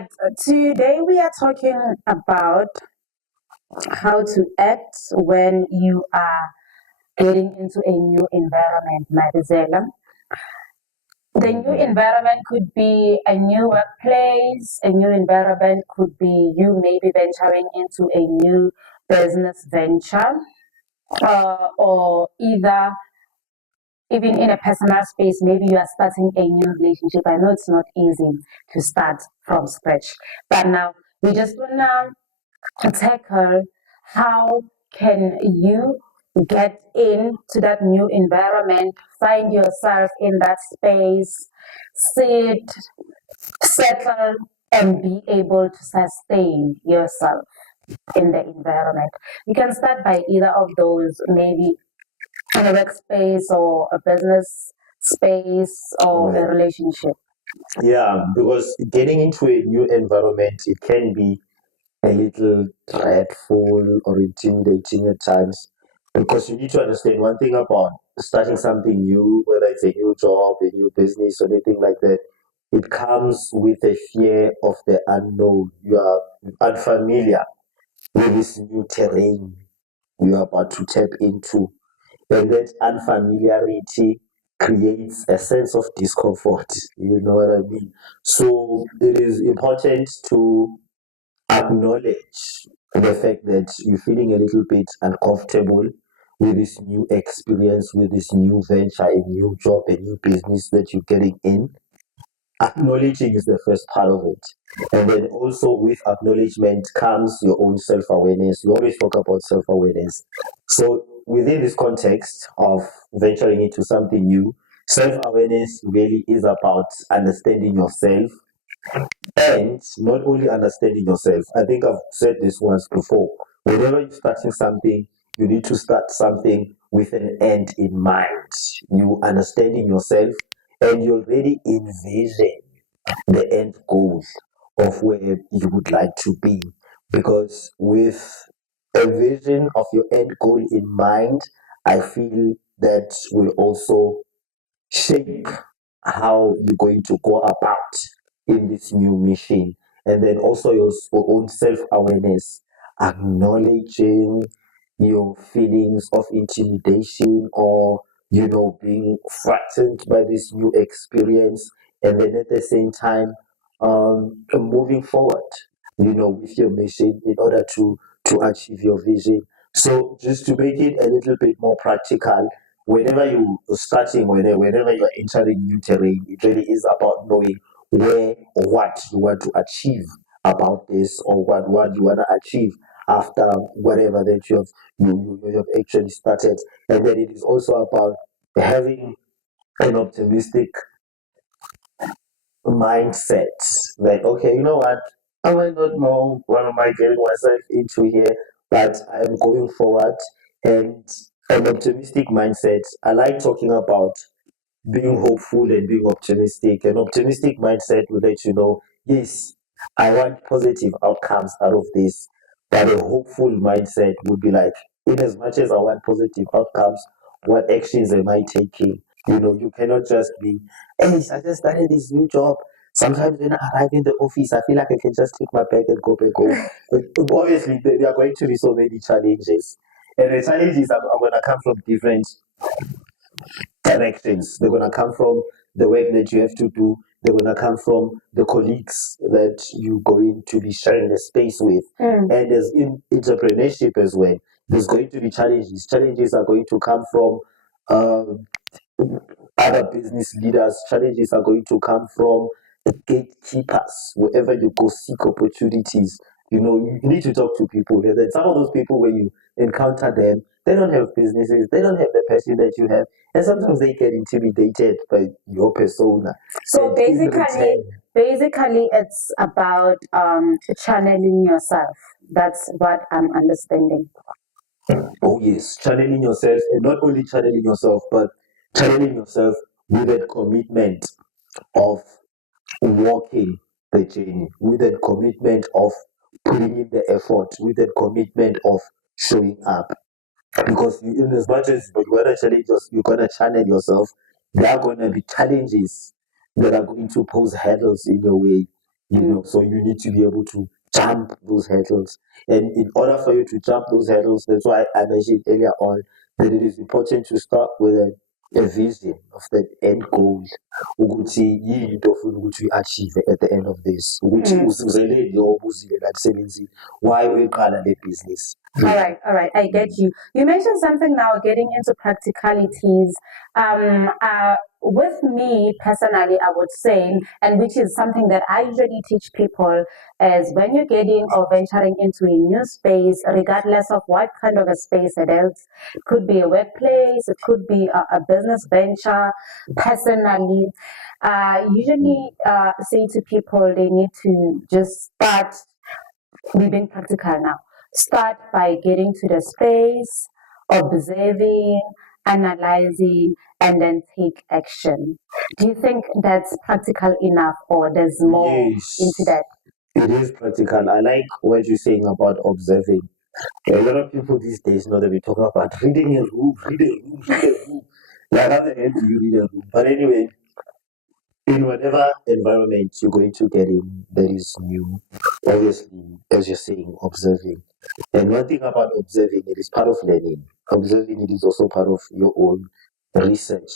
right. Today we are talking about how to act when you are getting into a new environment, Marizela. The new environment could be a new workplace, a new environment could be you maybe venturing into a new business venture, or either even in a personal space, maybe you are starting a new relationship. I know it's not easy to start from scratch, but now we just wanna tackle how can you get into that new environment, find yourself in that space, sit, settle, and be able to sustain yourself in the environment. You can start by either of those, maybe in a workspace or a business space or a relationship. Yeah, because getting into a new environment, it can be a little dreadful or intimidating at times. Because you need to understand one thing about starting something new, whether it's a new job, a new business, or anything like that, it comes with a fear of the unknown. You are unfamiliar with this new terrain you are about to tap into. And that unfamiliarity creates a sense of discomfort. You know what I mean? So it is important to acknowledge the fact that you're feeling a little bit uncomfortable with this new experience, with this new venture, a new job, a new business that you're getting in. Acknowledging is the first part of it. And then also with acknowledgement comes your own self awareness. We always talk about self awareness. So within this context of venturing into something new, self awareness really is about understanding yourself, and not only understanding yourself. I think I've said this once before. Whenever you're starting something, you need to start something with an end in mind. You understanding yourself, and you already envision the end goal of where you would like to be. Because with a vision of your end goal in mind, I feel that will also shape how you're going to go about in this new mission. And then also your own self awareness, acknowledging your feelings of intimidation or, being frightened by this new experience. And then at the same time, moving forward, with your mission in order to achieve your vision. So just to make it a little bit more practical, whenever you are starting, whenever you are entering new terrain, it really is about knowing where or what you want to achieve about this, or what you want to achieve after whatever that you have actually started. And then it is also about having an optimistic mindset. Like, okay, you know what? I might not know what am I getting myself into here, but I'm going forward, and an optimistic mindset. I like talking about being hopeful and being optimistic. An optimistic mindset will let you know, yes, I want positive outcomes out of this. But a hopeful mindset would be like, in as much as I want positive outcomes, what actions am I taking? You cannot just be, hey, I just started this new job. Sometimes when I arrive in the office, I feel like I can just take my bag and go back home. But obviously, there are going to be so many challenges. And the challenges are going to come from different directions. They're going to come from the work that you have to do. They're going to come from the colleagues that you're going to be sharing the space with. And there's in entrepreneurship as well. There's going to be challenges. Challenges are going to come from um, other business leaders. Challenges are going to come from the gatekeepers. Wherever you go, seek opportunities. You need to talk to people. And then some of those people, when you encounter them, they don't have businesses, they don't have the passion that you have, and sometimes they get intimidated by your persona. So And in basically, return, it's about channeling yourself. That's what I'm understanding. oh yes, channeling yourself, and not only channeling yourself, but channeling yourself with that commitment of walking the journey, with that commitment of putting in the effort, with that commitment of showing up. Because in as much as you're gonna you're gonna channel yourself, there are gonna be challenges that are going to pose hurdles in your way. So you need to be able to jump those hurdles. And in order for you to jump those hurdles, that's why I mentioned earlier on that it is important to start with a vision of the end goal. Ukuthi yini into ofuna ukuthi uyi-achieve at the end of this. Ukuthi uzeleni lo obuzile la emsebenzini. Why uyiqala le business? All right, I get you. You mentioned something now, getting into practicalities. With me personally, I would say, and which is something that I usually teach people, is when you're getting or venturing into a new space, regardless of what kind of a space it is, it could be a workplace, it could be a business venture. Personally, usually say to people they need to just start. We're being practical now. Start by getting to the space, observing, analyzing, and then take action. Do you think that's practical enough, or there's more into that? It is practical. I like what you're saying about observing. A lot of people these days know that we talk about reading a room, read a room, read a room. Like, how the hell do you read a room? But anyway, in whatever environment you're going to get in that is new, obviously, as you're saying, observing. And one thing about observing, it is part of learning. Observing, it is also part of your own research,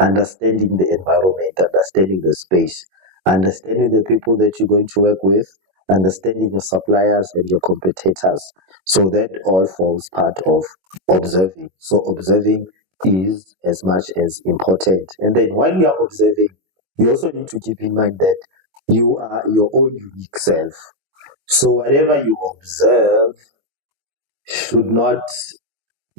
understanding the environment, understanding the space, understanding the people that you're going to work with, understanding your suppliers and your competitors. So that all falls part of observing. So observing is as much as important. And then while you are observing, you also need to keep in mind that you are your own unique self. So whatever you observe should not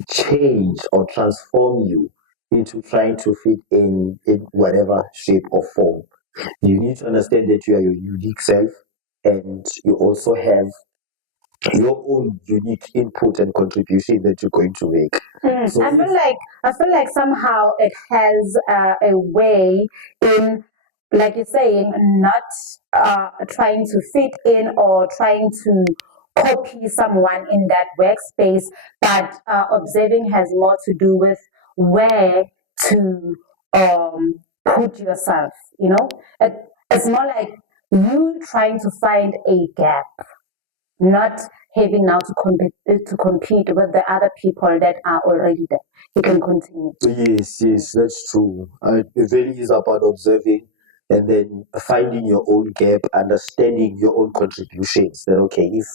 change or transform you into trying to fit in whatever shape or form. You need to understand that you are your unique self and you also have your own unique input and contribution that you're going to make. So I feel like somehow it has a way in, like you're saying, not trying to fit in or trying to copy someone in that workspace, but observing has more to do with where to put yourself. It's more like you trying to find a gap, not having now to compete with the other people that are already there. You can continue. Yes, that's true. It really is about observing and then finding your own gap, understanding your own contributions. That okay, if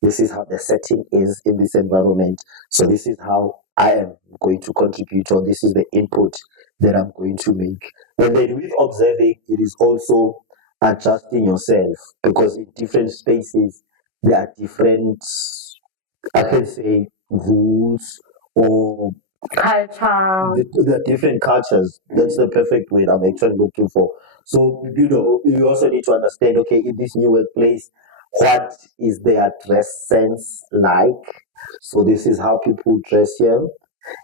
this is how the setting is in this environment, so this is how I am going to contribute, or this is the input that I'm going to make. And then with observing, it is also adjusting yourself because in different spaces there are different, I can say, rules or Culture. the different cultures. That's the perfect word I'm actually looking for. So, you also need to understand, okay, in this new workplace, what is their dress sense like? So this is how people dress here.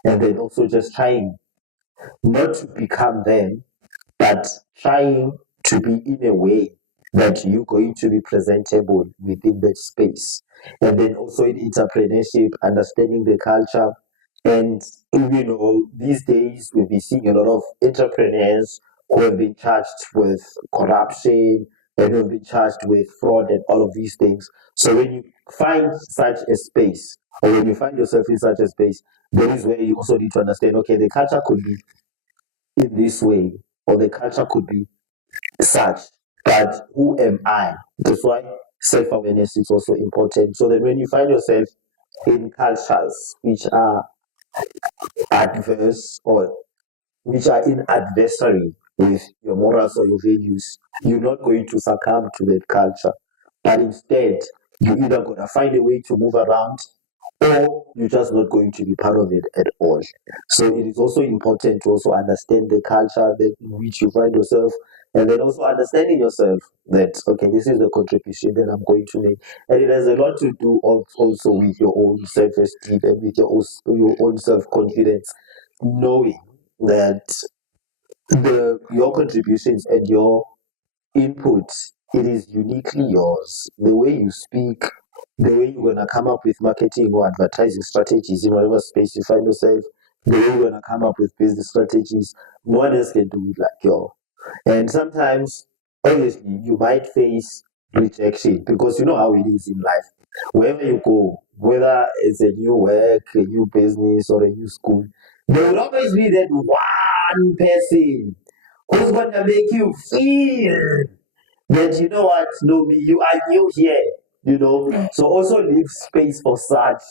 And then also just trying not to become them, but trying to be in a way that you're going to be presentable within that space. And then also in entrepreneurship, understanding the culture. And these days we've been seeing a lot of entrepreneurs who have been charged with corruption and who have been charged with fraud and all of these things. So when you find such a space, or when you find yourself in such a space, that is where you also need to understand, okay, the culture could be in this way, or the culture could be such, but who am I? That's why self-awareness is also important. So that when you find yourself in cultures which are adverse or which are in adversary with your morals or your values, you're not going to succumb to that culture. But instead, you either gonna find a way to move around or you're just not going to be part of it at all. So it is also important to also understand the culture that in which you find yourself, and then also understanding yourself that okay, this is the contribution that I'm going to make, and it has a lot to do also with your own self-esteem and with your own self-confidence, knowing that your contributions and your input, it is uniquely yours. The way you speak, the way you're gonna come up with marketing or advertising strategies in whatever space you find yourself, the way you're gonna come up with business strategies, no one else can do it like you. And sometimes, obviously, you might face rejection, because you know how it is in life. Wherever you go, whether it's a new work, a new business, or a new school, there will always be that one person who's gonna make you feel that, you know what, no, you are new here, you know. So also leave space for such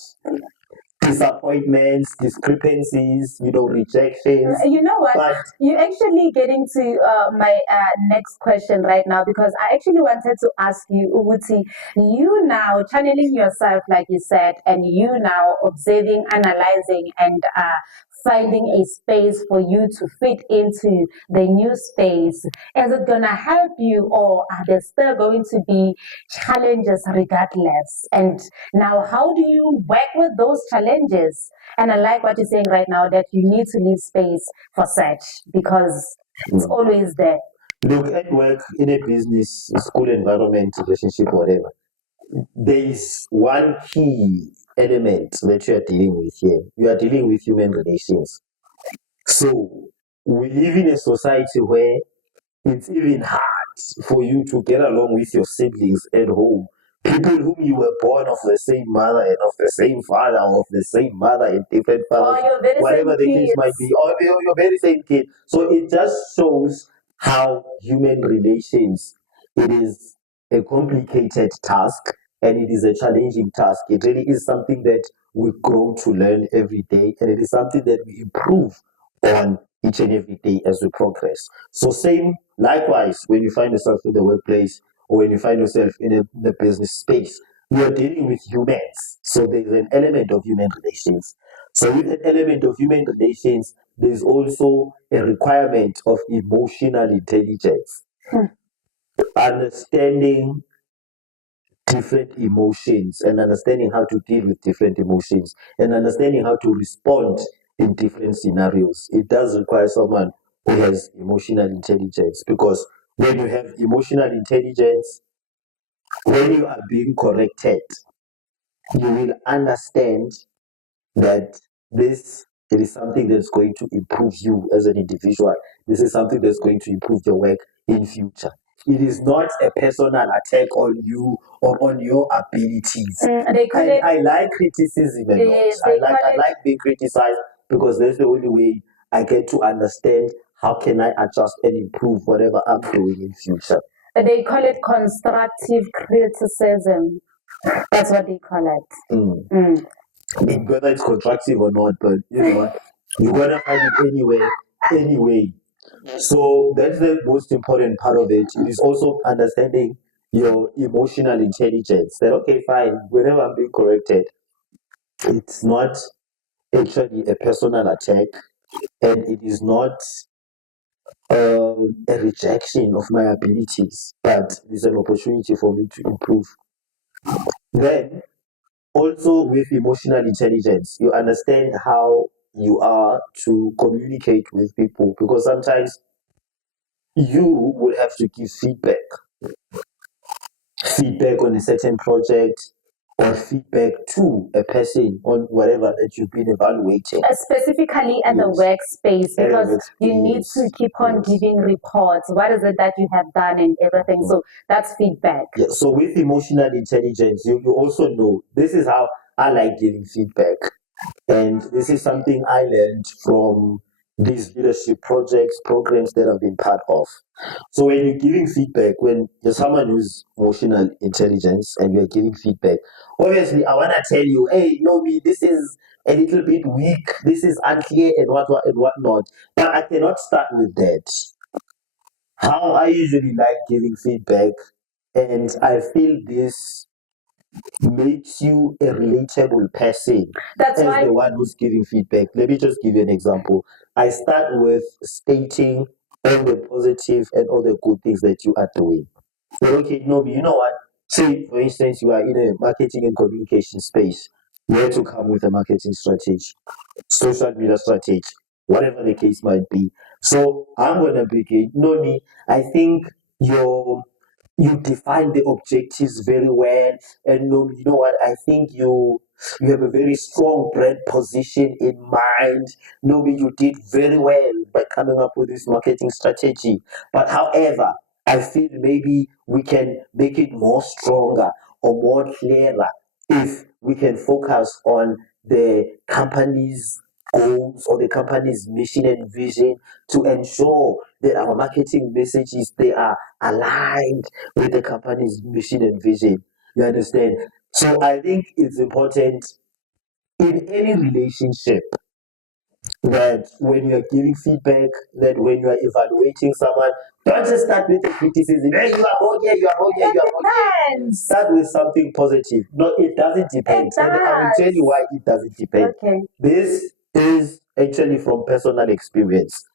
disappointments, discrepancies, you know, rejections. You know what? But You're actually getting to my next question right now, because I actually wanted to ask you, Uguti, you now channeling yourself, like you said, and you now observing, analyzing, and finding a space for you to fit into the new space. Is it going to help you, or are there still going to be challenges regardless? And now, how do you work with those challenges? And I like what you're saying right now, that you need to leave space for such, because it's always there. look, at work, in a business, school environment, relationship, whatever, there is one key element that you are dealing with here. You are dealing with human relations. So we live in a society where it's even hard for you to get along with your siblings at home. People whom you were born of the same mother and of the same father, or of the same mother and different fathers, Or your very whatever same the case might kids. be, or your very same kid. So it just shows how human relations, it is a complicated task, and it is a challenging task. It really is something that we grow to learn every day, and it is something that we improve on each and every day as we progress. So same likewise when you find yourself in the workplace, or when you find yourself in the business space, you are dealing with humans. So there's an element of human relations. So with an element of human relations, there's also a requirement of emotional intelligence, understanding different emotions, and understanding how to deal with different emotions, and understanding how to respond in different scenarios. It does require someone who has emotional intelligence, because when you have emotional intelligence, when you are being corrected, you will understand that this, it is something that's going to improve you as an individual. This is something that's going to improve your work in future. It is not a personal attack on you or on your abilities. I like criticism a lot. Yes, I they like call I like being criticized, because that's the only way I get to understand how can I adjust and improve whatever I'm doing in future. They call it constructive criticism. That's what they call it. Mm. Whether it's constructive or not, but you know what, you're gonna find it anyway. So that's the most important part of it. It is also understanding your emotional intelligence. That okay, fine, whenever I'm being corrected, it's not actually a personal attack, and it is not a rejection of my abilities, but it's an opportunity for me to improve. Then also with emotional intelligence, you understand how you are to communicate with people, because sometimes you will have to give feedback on a certain project, or feedback to a person on whatever that you've been evaluating. Specifically at the Yes. workspace, At the because you need yes, to keep on yes. giving reports. What is it that you have done and everything? So that's feedback. Yeah, so with emotional intelligence, you also know this is how I like giving feedback. And this is something I learned from these leadership projects, programs that I've been part of. So when you're giving feedback, when you're someone who's emotional intelligence and you're giving feedback, obviously I wanna tell you, hey, no, me, this is a little bit weak, this is unclear, and what and whatnot. But I cannot start with that. How I usually like giving feedback, and I feel this makes you a relatable person That's as why the one who's giving feedback. Let me just give you an example. I start with stating all the positive and all the good things that you are doing. But okay, no, you know what? Say, for instance, you are in a marketing and communication space. You have to come with a marketing strategy, social media strategy, whatever the case might be. So I'm gonna begin. No, me, I think your you define the objectives very well, and no, you know what, I think you have a very strong brand position in mind. No, you did very well by coming up with this marketing strategy. But however, I feel maybe we can make it more stronger or more clearer if we can focus on the company's goals or the company's mission and vision to ensure that our marketing messages they are aligned with the company's mission and vision. You understand? So I think it's important in any relationship that when you're giving feedback, that when you're evaluating someone, don't just start with the criticism. Hey, you are wrong here, you are wrong here, you are wrong here. Depends. Start with something positive. No, it doesn't depend. It And I will tell does. you why it doesn't depend. Okay. This is actually from personal experience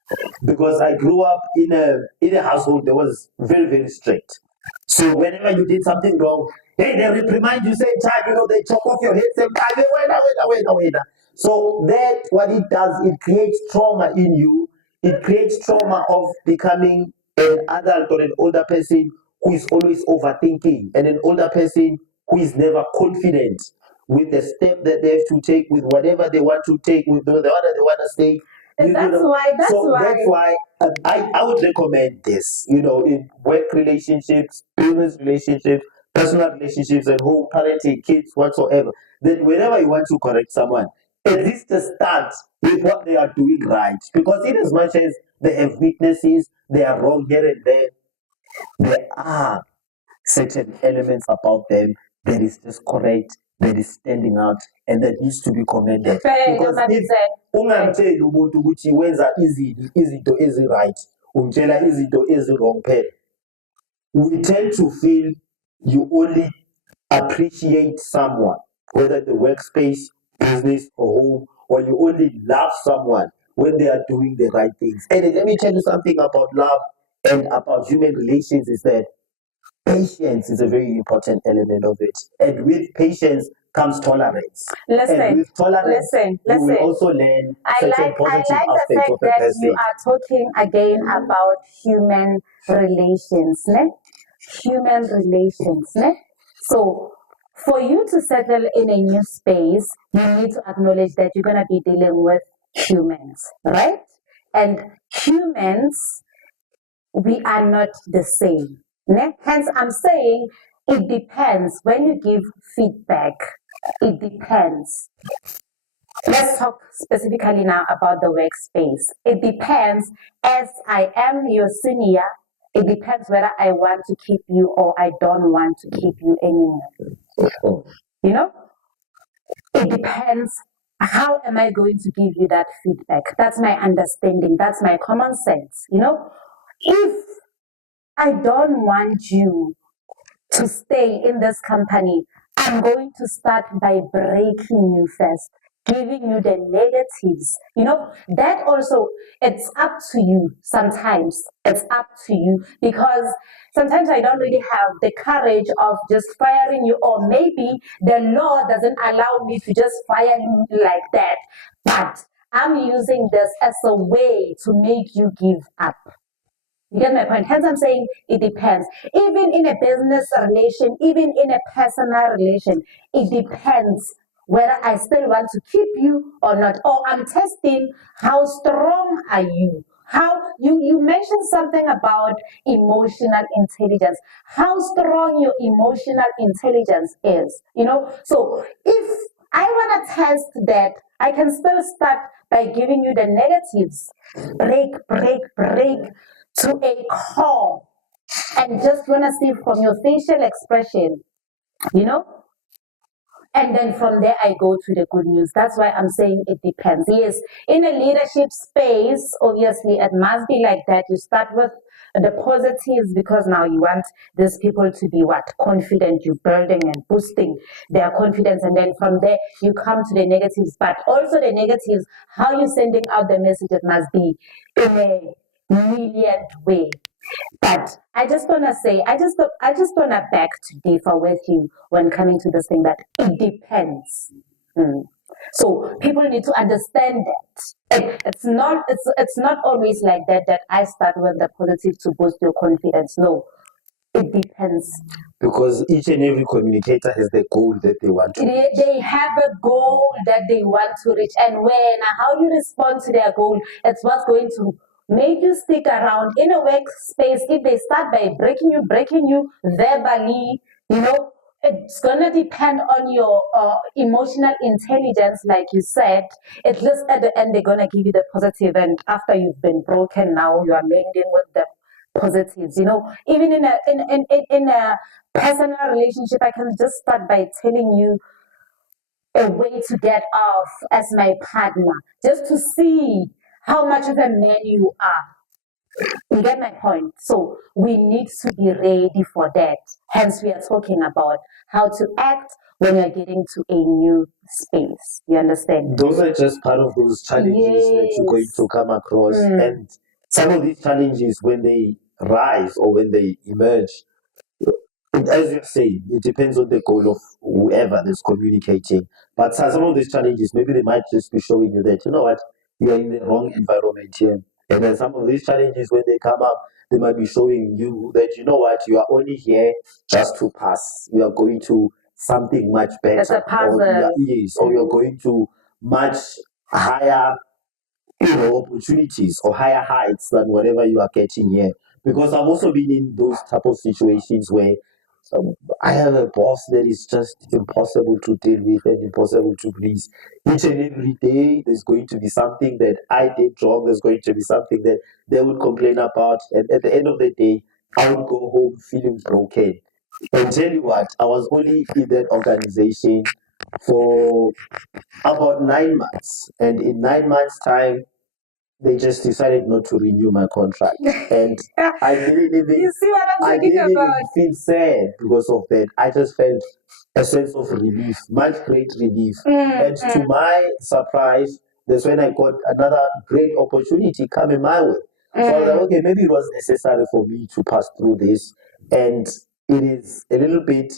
because I grew up in a household that was very, very strict. So whenever you did something wrong, hey, they reprimand you same time, they chop off your head same time. Hey, wait. So that what it does, it creates trauma in you. It creates trauma of becoming an adult or an older person who is always overthinking and an older person who is never confident with the step that they have to take, with whatever they want to take, with the order they want to stay. That's why. So that's why I would recommend this, in work relationships, business relationships, personal relationships, and home, parenting, kids, whatsoever. That whenever you want to correct someone, at least just start with what they are doing right. Because in as much as they have weaknesses, they are wrong here and there are certain elements about them that is just correct, that is standing out, and that needs to be commended. Because if ungamtsheli umuntu ukuthi wenza izinto ezi-right, umtshela izinto ezi-wrong kuphela, we tend to feel you only appreciate someone, whether the workspace, business, or home, or you only love someone when they are doing the right things. And let me tell you something about love and about human relations is that patience is a very important element of it. And with patience comes tolerance. And with tolerance, you will also learn certain positive I like the aspects fact of a that person. you are talking again about human relations, ne? Human relations, ne? So for you to settle in a new space, you need to acknowledge that you're gonna be dealing with humans, right? And humans, we are not the same. Ne? Hence, I'm saying it depends. When you give feedback, it depends. Let's talk specifically now about the workspace. It depends, as I am your senior, it depends whether I want to keep you or I don't want to keep you anymore. It depends. How am I going to give you that feedback? That's my understanding. That's my common sense. If I don't want you to stay in this company, I'm going to start by breaking you first, giving you the negatives. That also, it's up to you sometimes. It's up to you because sometimes I don't really have the courage of just firing you, or maybe the law doesn't allow me to just fire you like that. But I'm using this as a way to make you give up. You get my point? Hence, I'm saying it depends. Even in a business relation, even in a personal relation, it depends whether I still want to keep you or not. Or I'm testing how strong are you. How you mentioned something about emotional intelligence, how strong your emotional intelligence is. So if I want to test that, I can still start by giving you the negatives. Break to a core, and just want to see from your facial expression, and then from there I go to the good news. That's why I'm saying it depends. Yes, in a leadership space, obviously it must be like that. You start with the positives because now you want these people to be confident. You're building and boosting their confidence, and then from there you come to the negatives. But also the negatives, how you're sending out the message, it must be in a lenient way. But I just wanna say, I just wanna beg to differ with you when coming to this thing that it depends. So people need to understand that it's not always like that I start with the positive to boost your confidence. No, it depends. Because each and every communicator has the goal that they want to reach. They have a goal that they want to reach, and how you respond to their goal, it's what's going to make you stick around in a workspace. If they start by breaking you verbally, it's gonna depend on your emotional intelligence, like you said. At least at the end, they're gonna give you the positive, and after you've been broken, now you are mending with the positives. Even in a personal relationship, I can just start by telling you a way to get off as my partner, just to see how much of a man you are. You get my point? So we need to be ready for that. Hence, we are talking about how to act when you're getting to a new space. You understand? Those are just part of those challenges that you're going to come across. And some of these challenges, when they rise or when they emerge, as you say, it depends on the goal of whoever that's communicating. But some of these challenges, maybe they might just be showing you that, you know what, you are in the wrong environment here. And then some of these challenges, when they come up, they might be showing you that, you know what, you are only here just to pass. You are going to something much better. It's a puzzle. Or you're going to much higher opportunities or higher heights than whatever you are getting here. Because I've also been in those type of situations where I have a boss that is just impossible to deal with and impossible to please. Each and every day, there's going to be something that I did wrong. There's going to be something that they would complain about. And at the end of the day, I would go home feeling broken. And tell you what, I was only in that organization for about 9 months. And in 9 months' time, they just decided not to renew my contract. And I didn't even, You see what I'm talking about? feel sad because of that. I just felt a sense of relief, much great relief. And to my surprise, that's when I got another great opportunity coming my way. So I was like, okay, maybe it was necessary for me to pass through this. And it is a little bit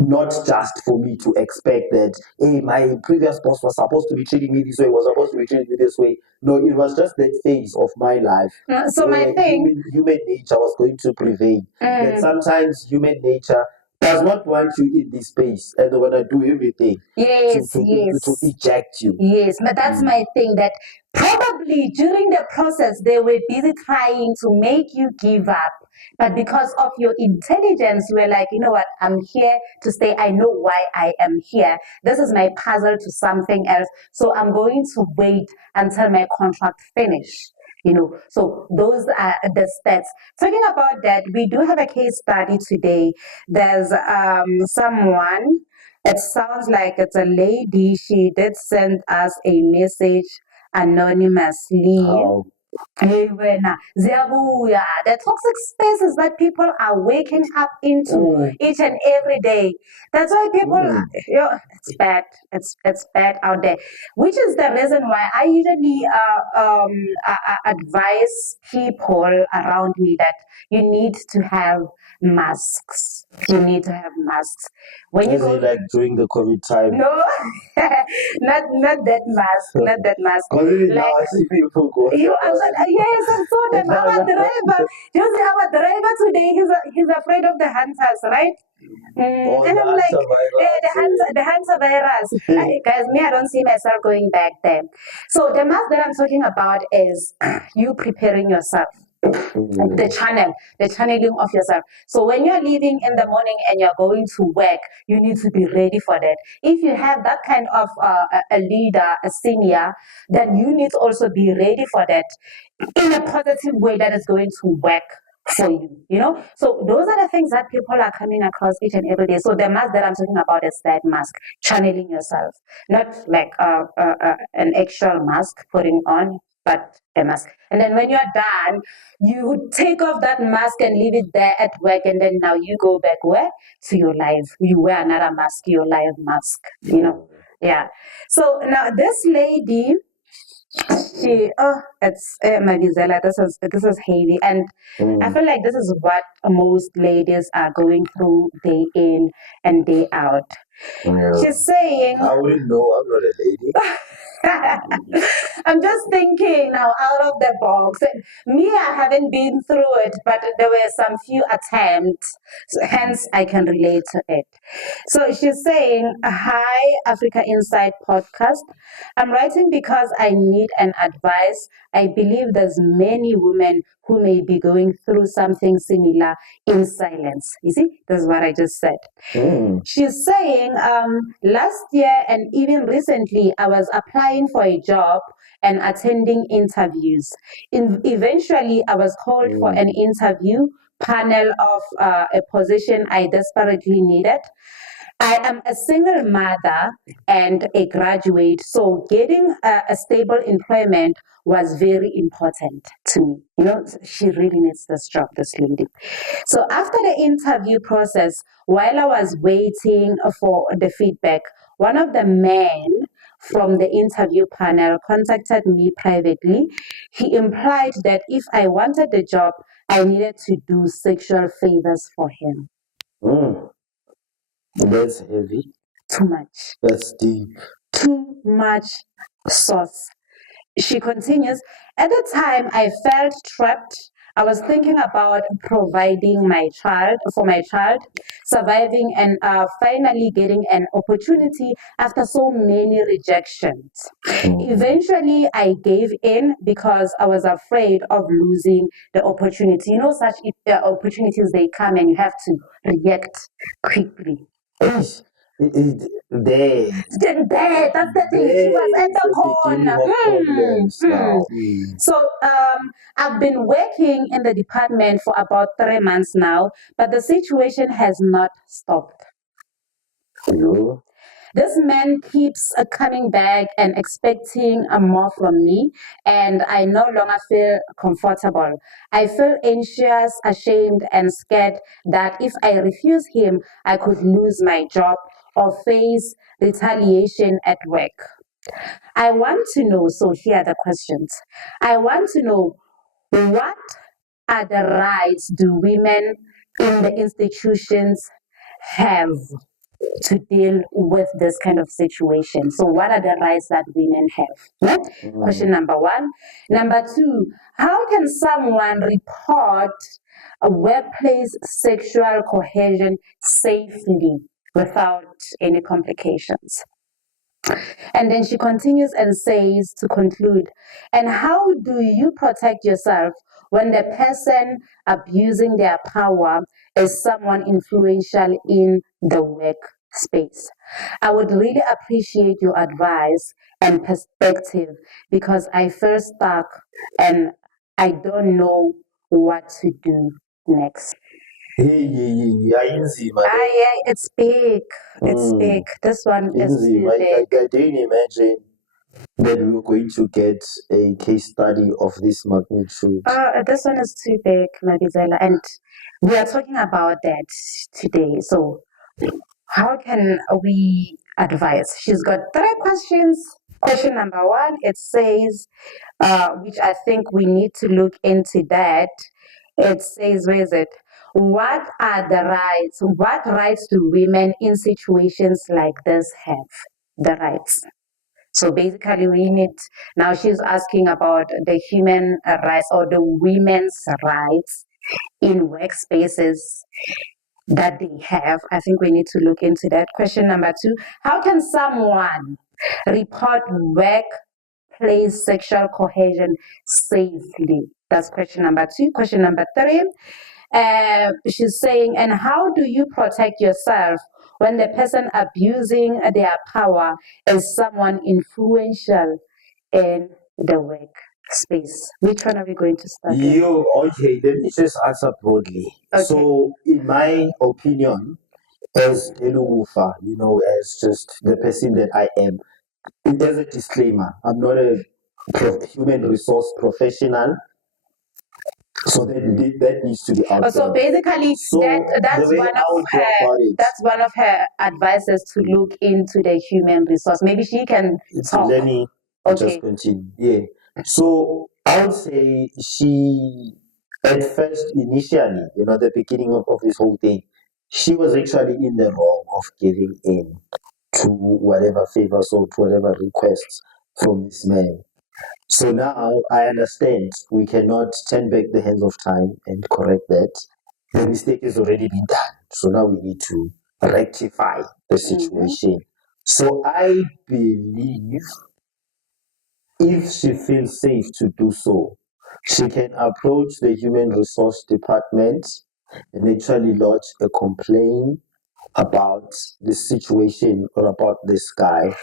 not just for me to expect that, hey, my previous boss was supposed to be treating me this way, was supposed to be treating me this way. No, it was just that phase of my life. So my where thing, human nature was going to prevail. And sometimes human nature does not want you in this space and they want to do everything to eject you. Yes, but that's my thing, that probably during the process they were busy trying to make you give up. But because of your intelligence, you were like, you know what, I'm here to stay. I know why I am here. This is my puzzle to something else. So I'm going to wait until my contract finish. So those are the stats. Talking about that, we do have a case study today. There's someone, it sounds like it's a lady. She did send us a message anonymously. How? Hey, wena, ziyabuya. The toxic spaces that people are waking up into each and every day. That's why people, it's bad. It's bad out there. Which is the reason why I usually advise people around me that you need to have masks. You need to have masks. When you Is go, it like during the COVID time? no, not that mask, not that mask. Because even now Like, I see people go. yes, I saw them. Our driver, you see, our driver today, he's afraid of the hunters, right? Oh, And the I'm like, antivirus. the hunter virus. Guys, me, I don't see myself going back there. So the mask that I'm talking about is you preparing yourself. The channeling of yourself. So when you're leaving in the morning and you're going to work, you need to be ready for that. If you have that kind of a leader, a senior, then you need to also be ready for that in a positive way that is going to work for you. So those are the things that people are coming across each and every day. So the mask that I'm talking about is that mask, channeling yourself, not like an actual mask putting on, but a mask. And then when you're done, you take off that mask and leave it there at work, and then now you go back where? To your life. You wear another mask, your life mask. Yeah. So now this lady, it's Mabizela, this is heavy, and I feel like this is what most ladies are going through day in and day out. Yeah. She's saying, I wouldn't know. I'm not a lady. I'm just thinking now out of the box. Me, I haven't been through it, but there were some few attempts, hence I can relate to it. So she's saying, "Hi, Africa Inside podcast. I'm writing because I need an advice. I believe there's many women who may be going through something similar in silence." You see, that's what I just said. She's saying, last year and even recently, I was applying for a job and attending interviews. Eventually, I was called for an interview panel of a position I desperately needed. I am a single mother and a graduate, so getting a stable employment was very important to me. You know, she really needs this job, this lady. So after the interview process, while I was waiting for the feedback, one of the men from the interview panel contacted me privately. He implied that if I wanted the job, I needed to do sexual favors for him. That's heavy. Too much. That's deep. Too much sauce. She continues, at the time I felt trapped. I was thinking about providing for my child, surviving, and finally getting an opportunity after so many rejections. Eventually, I gave in because I was afraid of losing the opportunity. You know, such opportunities, they come and you have to react quickly. There. That's the thing. She was at the corner. Now. So I've been working in the department for about 3 months now, but the situation has not stopped. Hello? This man keeps coming back and expecting more from me, and I no longer feel comfortable. I feel anxious, ashamed, and scared that if I refuse him, I could lose my job or face retaliation at work. I want to know, so here are the questions. I want to know, what are the rights do women in the institutions have to deal with this kind of situation? So, what are the rights that women have? Question number one. Number two, how can someone report a workplace sexual cohesion safely without any complications? And then she continues and says, to conclude, and how do you protect yourself when the person abusing their power is someone influential in the workspace? I would really appreciate your advice and perspective because I feel stuck and I don't know what to do next. Inzima le. Yeah, it's big. It's big. This one is too Inzima. big. I didn't imagine that we were going to get a case study of this magnitude. This one is too big, Mabizela, and we are talking about that today. So, how can we advise? She's got 3 questions. Question number one, it says, which I think we need to look into that. It says, where is it? What are the rights? What rights do women in situations like this have? The rights. So basically, we need, now she's asking about the human rights or the women's rights in workspaces that they have. I think we need to look into that. Question number two, how can someone report workplace sexual cohesion safely? That's question number two. Question number three, she's saying, and how do you protect yourself when the person abusing their power is someone influential in the workspace? Which one are we going to start with? Okay, let me just answer broadly. Okay. So, in my opinion, as Elufa, as just the person that I am, there's a disclaimer. I'm not a human resource professional. So that needs to be out. So basically, So that's the way one I of would go her. about it, That's one of her advices to look into the human resource. Maybe she can talk. let me Okay. just continue. Yeah. So I would say she, at first, initially, the beginning of this whole thing, she was actually in the wrong of giving in to whatever favors or to whatever requests from this man. So now I understand we cannot turn back the hands of time and correct that. The mistake has already been done. So now we need to rectify the situation. So I believe if she feels safe to do so, she can approach the human resource department and actually lodge a complaint about the situation or about this guy.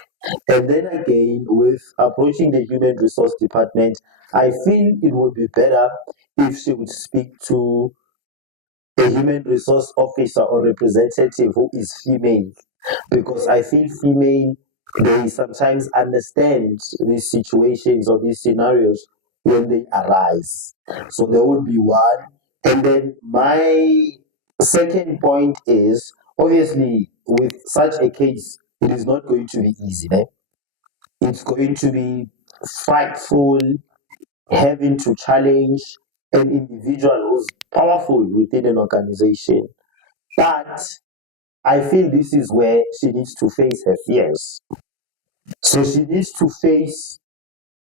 And then again, with approaching the human resource department, I feel it would be better if she would speak to a human resource officer or representative who is female, because I feel female, they sometimes understand these situations or these scenarios when they arise. So there would be one. And then my second point is, obviously, with such a case, it is not going to be easy. It's going to be frightful having to challenge an individual who's powerful within an organization. But I feel this is where she needs to face her fears. So she needs to face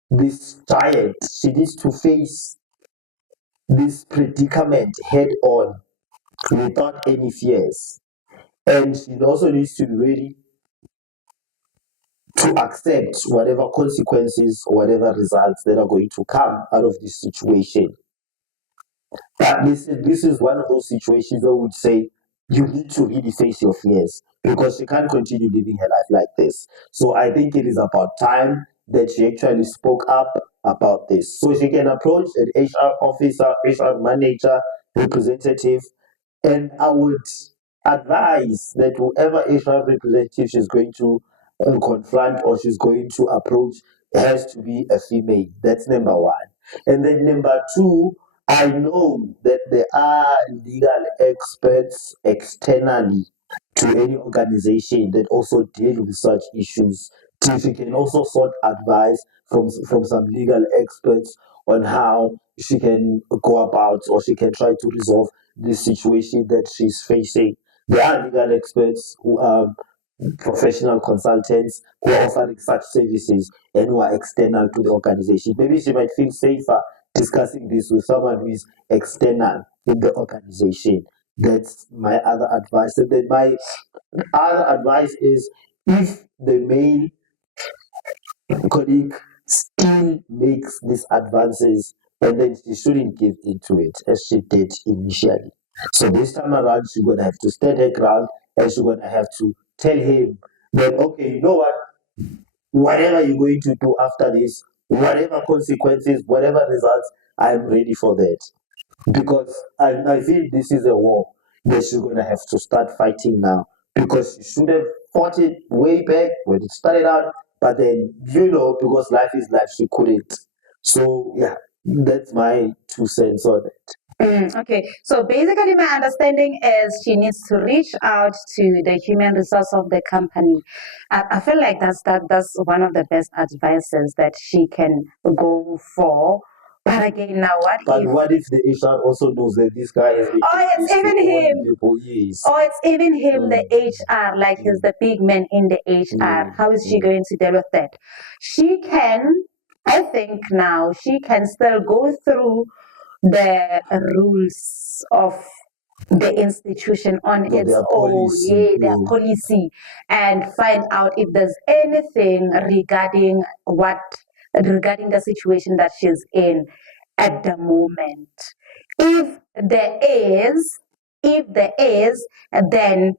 this giant, she needs to face this predicament head on without any fears. And she also needs to be ready to accept whatever consequences or whatever results that are going to come out of this situation. But this is one of those situations where I would say you need to really face your fears, because she can't continue living her life like this. So I think it is about time that she actually spoke up about this. So she can approach an HR officer, HR manager, representative, and I would advise that whoever HR representative she's going to confront or she's going to approach has to be a female. That's number one. And then number two, I know that there are legal experts externally to any organization that also deal with such issues. So she can also sought advice from some legal experts on how she can go about or she can try to resolve this situation that she's facing. There are legal experts who are professional consultants who are offering such services and who are external to the organization. Maybe she might feel safer discussing this with someone who is external in the organization. That's my other advice. And then my other advice is, if the male colleague still makes these advances, and then she shouldn't give into it as she did initially. So this time around, she's gonna have to stand her ground and she's gonna have to tell him that, okay, you know what, whatever you're going to do after this, whatever consequences, whatever results, I'm ready for that. Because I feel this is a war that she's gonna have to start fighting now. Because she should have fought it way back when it started out, but then because life is life, she couldn't. So yeah, that's my 2 cents on it. Okay, so basically, my understanding is she needs to reach out to the human resource of the company. I feel like that's one of the best advices that she can go for. But again, now But what if the HR also knows that this guy has been Oh, it's doing this even to all him. people? Yes. Oh, it's even him, the HR, like he's the big man in the HR. How is she going to deal with that? She can, I think now, she can still go through the rules of the institution on its their own, policy, their policy, and find out if there's anything regarding the situation that she's in at the moment. If there is, then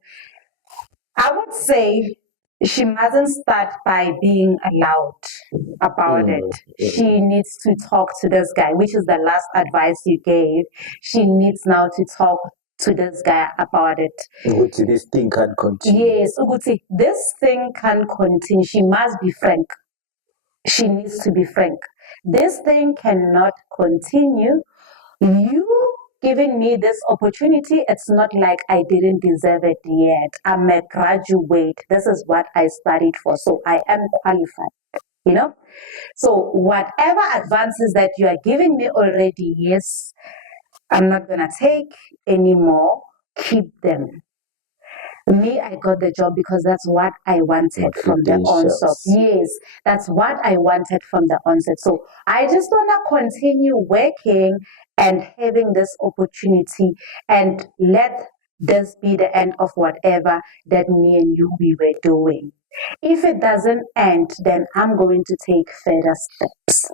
I would say she mustn't start by being loud about it. She needs to talk to this guy, which is the last advice you gave. She needs now to talk to this guy about it. Ukuthi this thing can continue. Yes, Uguti, this thing can continue. She must be frank. She needs to be frank. This thing cannot continue. You giving me this opportunity, it's not like I didn't deserve it yet. I'm a graduate. This is what I studied for, so I am qualified. So whatever advances that you are giving me already, yes, I'm not gonna take anymore. Keep them. Me, I got the job because that's what I wanted Your from the onset. credentials. Yes, that's what I wanted from the onset. So I just want to continue working and having this opportunity and let this be the end of whatever that me and you we were doing. If it doesn't end, then I'm going to take further steps.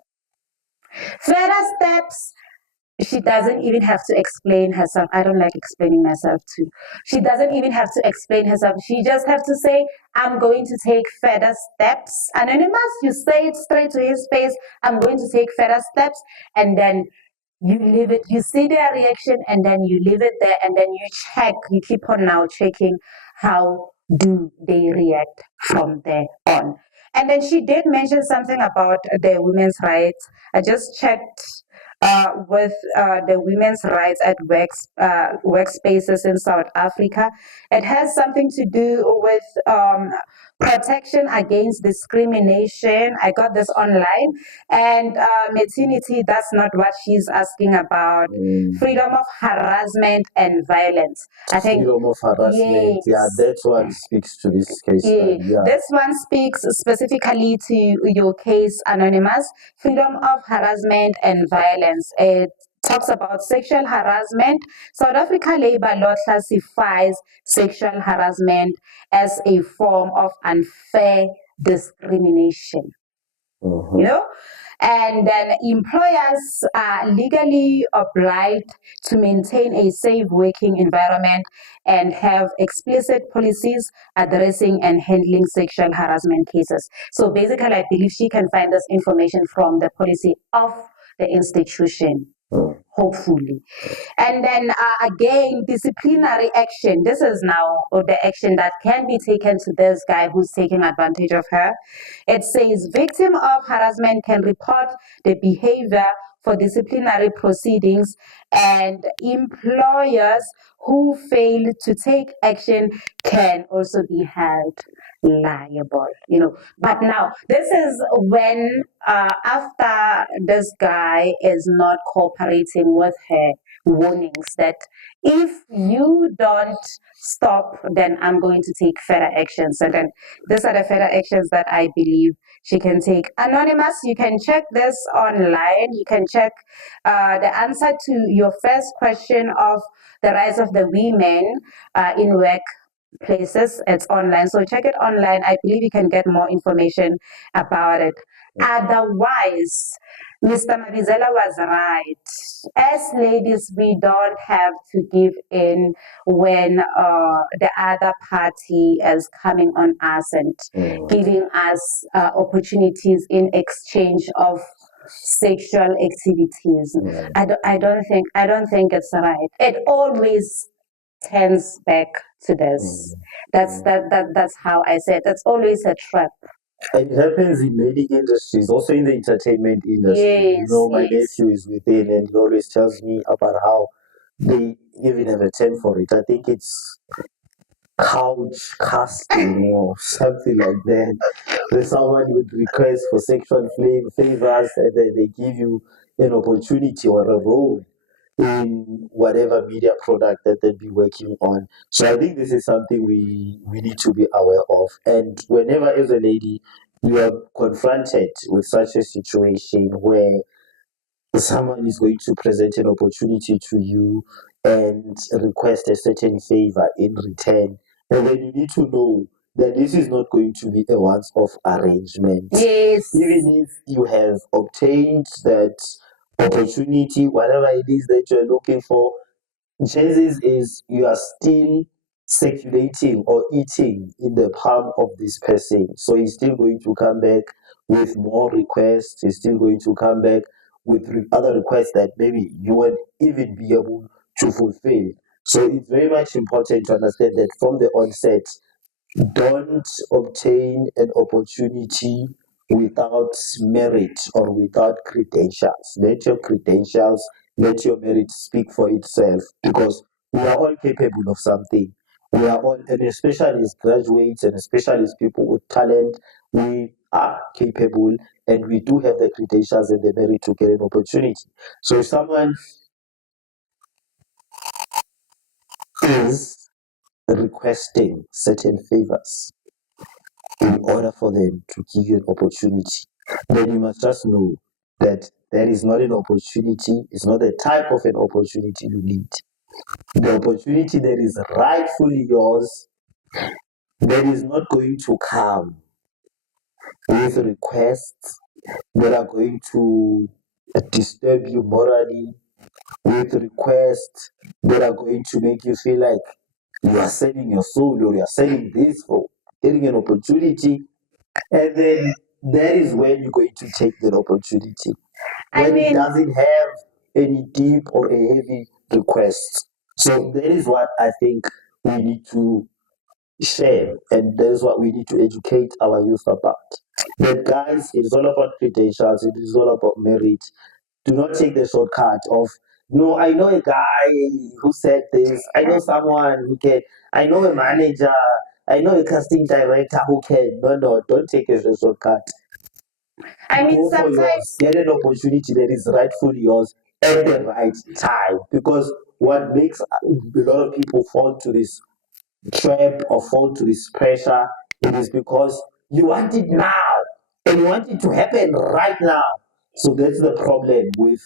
Further steps, she doesn't even have to explain herself. I don't like explaining myself too. She doesn't even have to explain herself. She just have to say, I'm going to take further steps. Anonymous, you say it straight to his face, I'm going to take further steps, and then you leave it, you see their reaction, and then you leave it there, and then you check, you keep on now checking how do they react from there on. And then she did mention something about the women's rights. I just checked with the women's rights at workspaces in South Africa. It has something to do with protection against discrimination. I got this online. And maternity, that's not what she's asking about. Freedom of harassment and violence. I think Freedom of harassment. Yeah, yes. that's what speaks to this case study. Yeah. This one speaks specifically to your case, Anonymous. Freedom of harassment and violence. It talks about sexual harassment. South Africa labor law classifies sexual harassment as a form of unfair discrimination. You know, and then employers are legally obliged to maintain a safe working environment and have explicit policies addressing and handling sexual harassment cases. So basically, I believe she can find this information from the policy of the institution. Hopefully. And then again, disciplinary action. This is now the action that can be taken to this guy who's taking advantage of her. It says victim of harassment can report the behavior for disciplinary proceedings, and employers who fail to take action can also be held liable. But now this is when after this guy is not cooperating with her warnings that if you don't stop, then I'm going to take further actions. And then these are the further actions that I believe she can take. Anonymous, you can check this online. You can check the answer to your first question of the rights of the women in workplaces. It's online. So check it online. I believe you can get more information about it. Otherwise, Mr. Mabizela was right. As ladies, we don't have to give in when the other party is coming on us and giving us opportunities in exchange of sexual activities. I don't think it's right. It always turns back to this. That's how I say it. It's always a trap. It happens in many industries, also in the entertainment industry. Yes, My yes. nephew is within and he always tells me about how they even have a term for it. I think it's couch casting or something like that. Where someone would request for sexual favors and then they give you an opportunity or a role in whatever media product that they'll be working on. So I think this is something we need to be aware of. And whenever as a lady you are confronted with such a situation where someone is going to present an opportunity to you and request a certain favor in return, and then you need to know that this is not going to be a once-off arrangement. Yes. Even if you have obtained that opportunity, whatever it is that you're looking for, chances is you are still circulating or eating in the palm of this person. So he's still going to come back with more requests. He's still going to come back with other requests that maybe you won't even be able to fulfill. So it's very much important to understand that from the onset, don't obtain an opportunity without merit or without credentials. Let your credentials, let your merit speak for itself, because we are all capable of something. We are all, and especially as graduates and especially as people with talent, we are capable and we do have the credentials and the merit to get an opportunity. So if someone is requesting certain favors in order for them to give you an opportunity, then you must just know that that is not an opportunity, it's not the type of an opportunity you need. The opportunity that is rightfully yours, that is not going to come with requests that are going to disturb you morally, with requests that are going to make you feel like you are selling your soul or you are selling this for getting an opportunity, and then that is when you're going to take that opportunity. When it doesn't have any deep or a heavy requests. So that is what I think we need to share, and that is what we need to educate our youth about. That guys, it is all about credentials, it is all about merit. Do not take the shortcut of, no, I know a guy who said this, I know someone who can, I know a manager, I know a casting director who can. No, don't take a shortcut. Go for yours, get an opportunity that is rightfully yours at the right time. Because what makes a lot of people fall to this trap or fall to this pressure, it is because you want it now and you want it to happen right now. So that's the problem with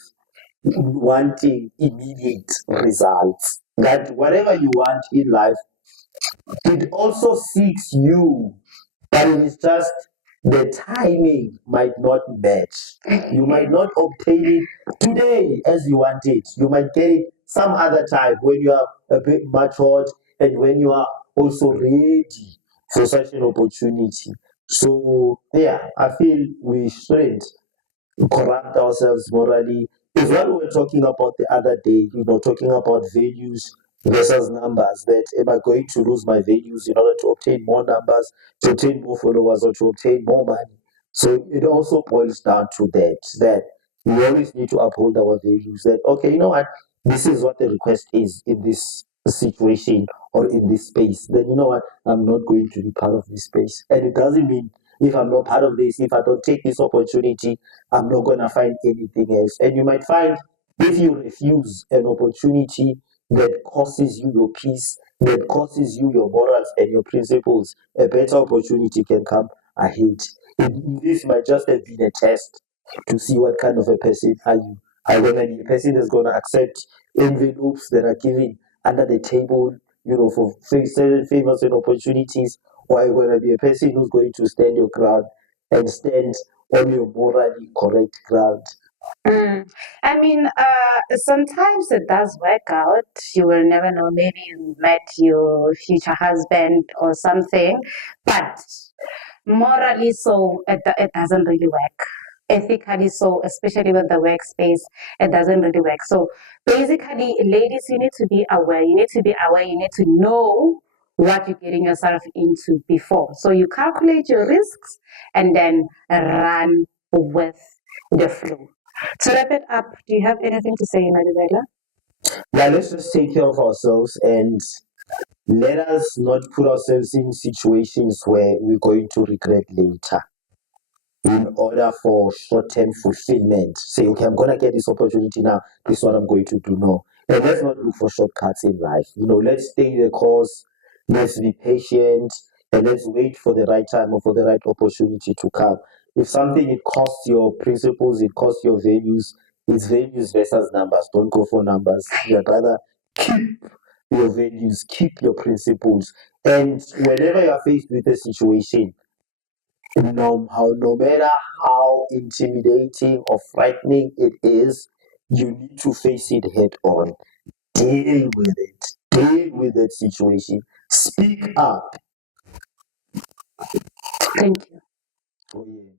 wanting immediate results. That whatever you want in life, it also seeks you, but it is just the timing might not match. You might not obtain it today as you want it. You might get it some other time when you are a bit matured and when you are also ready for such an opportunity. So yeah, I feel we shouldn't corrupt ourselves morally is what we were talking about the other day, talking about values versus numbers. That am I going to lose my values in order to obtain more numbers, to obtain more followers, or to obtain more money? So it also boils down to that we always need to uphold our values. That, okay, you know what, this is what the request is in this situation or in this space. Then you know what, I'm not going to be part of this space. And it doesn't mean if I'm not part of this, if I don't take this opportunity, I'm not going to find anything else. And you might find if you refuse an opportunity that costs you your peace, that costs you your morals and your principles, a better opportunity can come ahead. This might just have been a test to see what kind of a person are you. Are you going to be a person that's going to accept envelopes that are given under the table, for certain favors and opportunities, or are you going to be a person who's going to stand your ground and stand on your morally correct ground? Sometimes it does work out. You will never know. Maybe you met your future husband or something, but morally, so it doesn't really work. Ethically, so especially with the workspace, it doesn't really work. So basically, ladies, you need to be aware. You need to be aware. You need to know what you're getting yourself into before. So you calculate your risks and then run with the flow. To wrap it up, do you have anything to say, Madhuvela? Yeah, let's just take care of ourselves and let us not put ourselves in situations where we're going to regret later in order for short-term fulfillment. Say, okay, I'm gonna get this opportunity now. This is what I'm going to do. No, and let's not look for shortcuts in life. Let's stay the course. Let's be patient, and let's wait for the right time or for the right opportunity to come. If something it costs your principles, it costs your values. It's values versus numbers. Don't go for numbers. You'd rather keep your values, keep your principles, and whenever you are faced with a situation, no matter how intimidating or frightening it is, you need to face it head on. Deal with it. Deal with that situation. Speak up. Thank you. Oh, yeah.